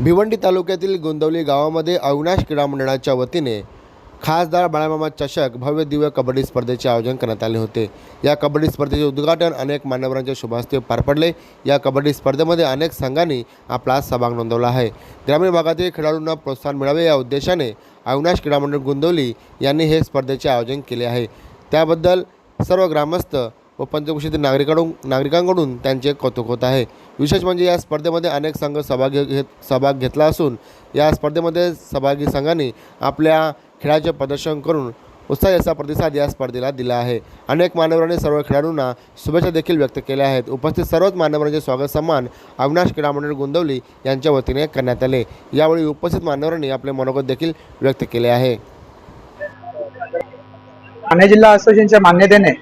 भिवंडी तालुक्यातील गोंदवली गावामध्ये अविनाश क्रीडा मंडळाच्या वतीने खासदार बाळामामा चषक भव्य दिव्य कबड्डी स्पर्धेचे आयोजन करण्यात आले होते. या कबड्डी स्पर्धेचे उद्घाटन अनेक मान्यवरांच्या शुभास्ते पार पडले. या कबड्डी स्पर्धेमध्ये अनेक संघांनी आपला सहभाग नोंदवला आहे. ग्रामीण भागातील खेळाडूंना प्रोत्साहन मिळावे या उद्देशाने अविनाश क्रीडा मंडळ गोंदवली यांनी हे स्पर्धेचे आयोजन केले आहे. त्याबद्दल सर्व ग्रामस्थ व पंचकृषीतील नागरिकांकडून नागरिकांकडून त्यांचे कौतुक होत आहे. विशेष म्हणजे या स्पर्धेमध्ये अनेक संघ सहभाग घेत सहभाग घेतला असून या स्पर्धेमध्ये सहभागी संघांनी आपल्या खेळाचे प्रदर्शन करून उत्साही असा प्रतिसाद या स्पर्धेला दिला आहे. अनेक मान्यवरांनी सर्व खेळाडूंना शुभेच्छा देखील व्यक्त केल्या आहेत. उपस्थित सर्वच मान्यवरांचे स्वागत सन्मान अविनाश क्रीडा मंडळ गोंदवली यांच्या वतीने करण्यात आले. यावेळी उपस्थित मान्यवरांनी आपले मनोगत देखील व्यक्त केले आहे. ठाणे जिल्हा असोसिएशनच्या मान्यतेने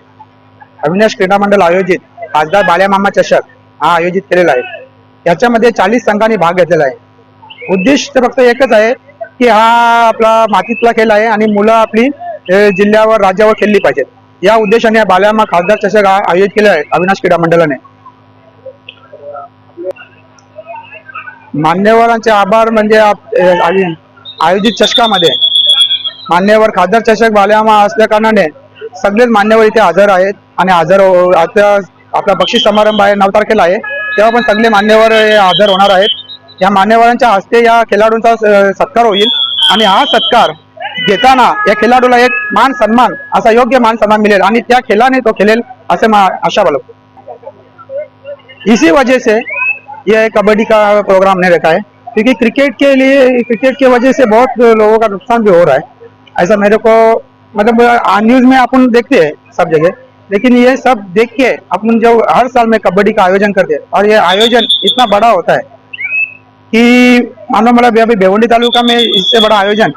अविनाश क्रीडा मंडळ आयोजित खासदार बाल्यामामा चषक हा आयोजित केलेला आहे. याच्यामध्ये चाळीस संघांनी भाग घेतलेला आहे. उद्दिष्ट फक्त एकच आहे की हा आपला मातीतला खेळ आहे आणि मुलं आपली जिल्ह्यावर राज्यावर खेळली पाहिजेत. या उद्देशाने बाल्यामा खासदार चषक हा आयोजित केला आहे अविनाश क्रीडा मंडळाने. मान्यवरांचे आभार म्हणजे आयोजित चषकामध्ये. मान्यवर खासदार चषक बाल्यामा असल्या कारणाने सगळेच मान्यवर इथे हजर आहेत आणि हजर हो- आता आपला बक्षीस समारंभ आहे नऊ तारखेला आहे. तेव्हा पण सगळे मान्यवर हजर होणार आहेत. या मान्यवरांच्या हस्ते या खेळाडूंचा सत्कार होईल. आणि हा सत्कार घेताना या खेळाडूला एक मान सन्मान असा योग्य मान सन्मान मिळेल. आणि त्या खेळाने तो खेळेल असे आशा बाळगतो इसी वजह से ये कबड्डी का प्रोग्राम नहीं रखा है। क्योंकि क्रिकेट के लिए क्रिकेट की वजह से बहुत लोगों का नुकसान भी हो रहा है। ऐसा मेरे को मतलब न्यूज़ में अपन देखते हैं सब जगह, लेकिन ये सब देख के अपन जो हर साल में कबड्डी का आयोजन करते हैं, और ये आयोजन इतना बड़ा होता है कि मानो मतलब अभी भिवंडी तालुका में इससे बड़ा आयोजन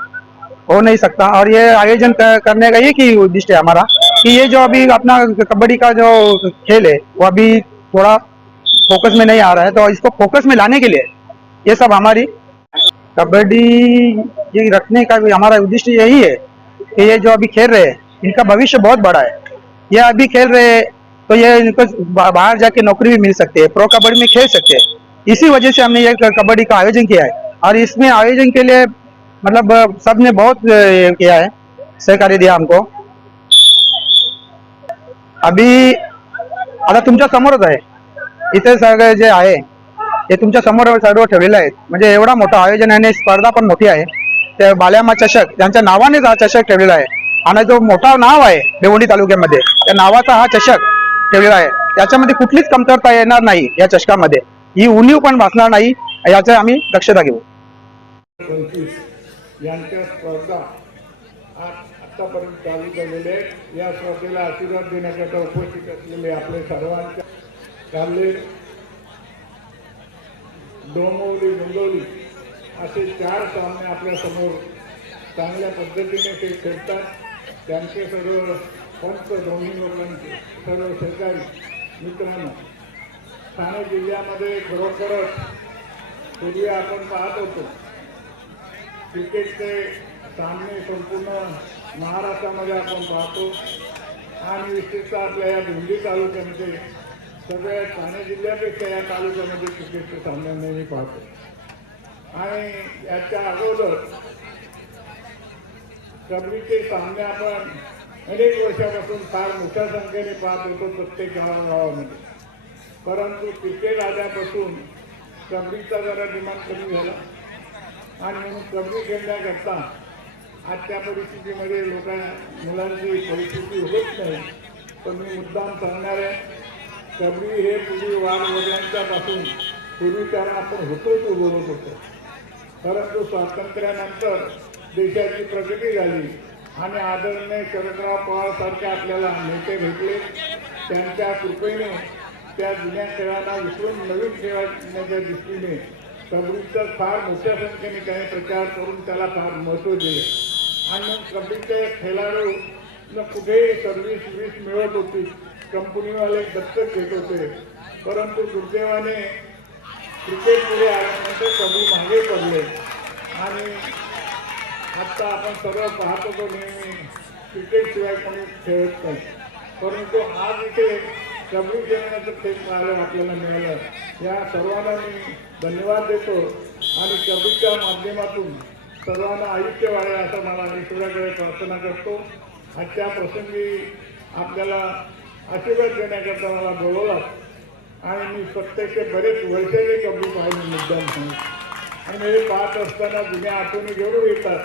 हो नहीं सकता। और ये आयोजन करने का एक की उद्देश्य है हमारा कि ये जो अभी अपना कबड्डी का जो खेल है, वो अभी थोड़ा फोकस में नहीं आ रहा है तो इसको फोकस में लाने के लिए ये सब हमारी कबड्डी ये रखने का भी हमारा उद्देश्य यही है कि ये जो अभी खेल रहे हैं इनका भविष्य बहुत बड़ा है। ये अभी खेल रहे हैं तो ये इनको बाहर जाके नौकरी भी मिल सकती है प्रो कबड्डी में खेल सकते हैं। इसी वजह से हमने ये कबड्डी का आयोजन किया है। और इसमें आयोजन के लिए मतलब अ, सबने बहुत किया है। सहकार्य दिया हमको। अभी आता तुमच्या समोरच आहे इथे सगळे जे आहे ते तुमच्या समोर सर्व एवढा मोठा आयोजन आणि स्पर्धा पण आहे. त्या बाल्यामा चषक त्यांच्या नावानेच हा चषक ठेवलेला आहे. आणि जो मोठा नाव आहे भिवंडी तालुक्यामध्ये त्या नावाचा हा चषक ठेवलेला आहे. याच्यामध्ये कुठलीच कमतरता येणार नाही या चषकामध्ये. ही उणीव पण भासणार नाही याचं आम्ही दक्षता घेऊ. यांच्या स्पर्धा आतापर्यंत चालू झालेले आहेत. या स्पर्धेला आशीर्वाद देण्याकरता उपस्थित असलेले आपले सर्वांच्या काल्ले डोंबिवली मुंबई असे चार सामने आपल्यासमोर चांगल्या पद्धतीने ते खेळतात. त्यांचे सर्व पंच दोन्ही लोकांचे सर्व सरकारी मित्रांनो ठाणे जिल्ह्यामध्ये खरोखरच पूर्वी आपण पाहत होतो. क्रिकेटचे सामने संपूर्ण महाराष्ट्रामध्ये आपण पाहतो. आणि विशेषतः आपल्या या भिवंडी तालुक्यामध्ये सगळ्या ठाणे जिल्ह्यापेक्षा या तालुक्यामध्ये क्रिकेटचे सामने नेहमी पाहतो. आणि याच्या अगोदर कबड्डीचे सामने आपण अनेक वर्षापासून फार मोठ्या संख्येने पाहत होतो प्रत्येक गावागावामध्ये. परंतु क्रिकेट आल्यापासून कबड्डीचा जरा डिमांड कमी झाला. आणि म्हणून कबड्डी खेळण्याकरता आजच्या परिस्थितीमध्ये लोकांना मुलांची परिस्थिती होत नाही. पण मी मुद्दाम सांगणार आहे कबड्डी हे पूर्वी वाघ वडिलांच्यापासून पूर्वी कारण आपण होतोच बोलत होतो. परंतु स्वातंत्र्यानंतर देशाची प्रगती झाली. आणि आदरणीय शरदराव पवार सारखे आपल्याला नेते भेटले. त्यांच्या कृपेने त्या जुन्या खेळांना विसरून नवीन खेळण्याच्या दृष्टीने कबड्डीचा फार मोठ्या संख्येने त्याने प्रचार करून त्याला फार महत्त्व दिले. आणि मग कबड्डीचे खेळाडू कुठेही सर्व्हिस वीस मिळत होती. कंपनीवाले दत्तक घेत होते. परंतु दुर्दैवाने क्रिकेट पुढे आल्यानंतर कबड्डी मागे पडले. आणि आत्ता आपण सर्व पाहतो तो नेहमी क्रिकेटशिवाय कोणी खेळत नाही. परंतु आज इथे कबूल खेळण्याचं खेळ पाहायला आपल्याला मिळालं. या सर्वांना मी धन्यवाद देतो. आणि कबूलच्या माध्यमातून सर्वांना आयुष्य वाढे असं मला ईश्वराकडे प्रार्थना करतो. आजच्या प्रसंगी आपल्याला आशीर्वाद देण्याकरता मला बोलवलं. आणि मी प्रत्यक्ष बरेच वर्षाने कबडी पाहिजे मुद्दाम म्हणून. आणि हे पाहत असताना जुन्या आठवणी जरूर येतात.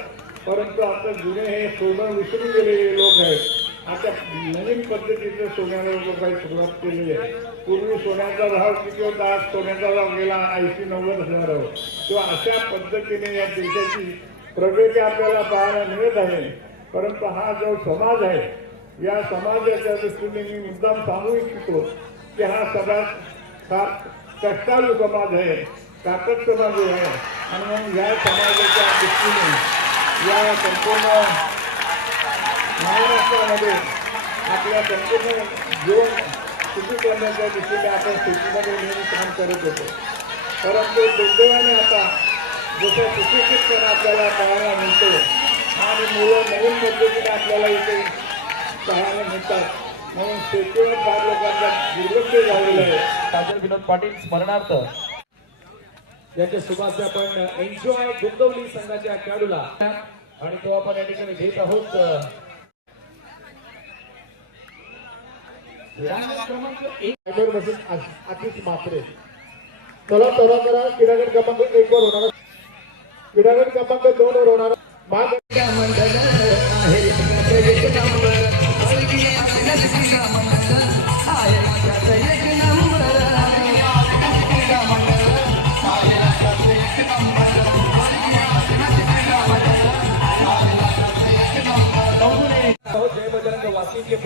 परंतु आता जुने हे सोनं विसरून गेलेले लोक आहेत. आता नवीन पद्धतीचं सोन्याला लोकांनी सुरुवात केलेली आहे. पूर्वी सोन्याचा भाव किती होता? आज सोन्याचा भाव गेला ऐंशी नव्वद हजार किंवा अशा पद्धतीने या देशाची प्रगती आपल्याला पाहायला मिळत आहे. परंतु हा जो समाज आहे या समाजाच्या दृष्टीने मी मुद्दाम सांगू इच्छितो. की हा सगळा फार कष्टाळू समाज आहे. ताकद समाज आहे आणि म्हणून या समाजाच्या दृष्टीने या संपूर्ण महाराष्ट्रामध्ये आपल्या संपूर्ण जीवन सुखी करण्याच्या दृष्टीने आपण शेतीमध्ये नेहमी काम करत होतो. परंतु दुर्दैवाने आता जसं सुशिक्षितपणा आपल्याला पाहायला मिळतो आणि मुलं नवीन पद्धतीने आपल्याला इथे पाहायला मिळतात म्हणून शेतीवर फार लोकांचा दुर्लक्ष झालेलं आहे. काजल विनोद पाटील स्मरणार्थ. यांच्या आपण एन्जॉय गुंतवली संघाच्या खेळाडूला. आणि तो आपण या ठिकाणी घेत आहोत. क्रमांक एक. मात्रे चला चला करा क्रीडागट क्रमांक एक वर होणार क्रीडागट क्रमांक दोन वर होणार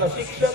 Obrigado.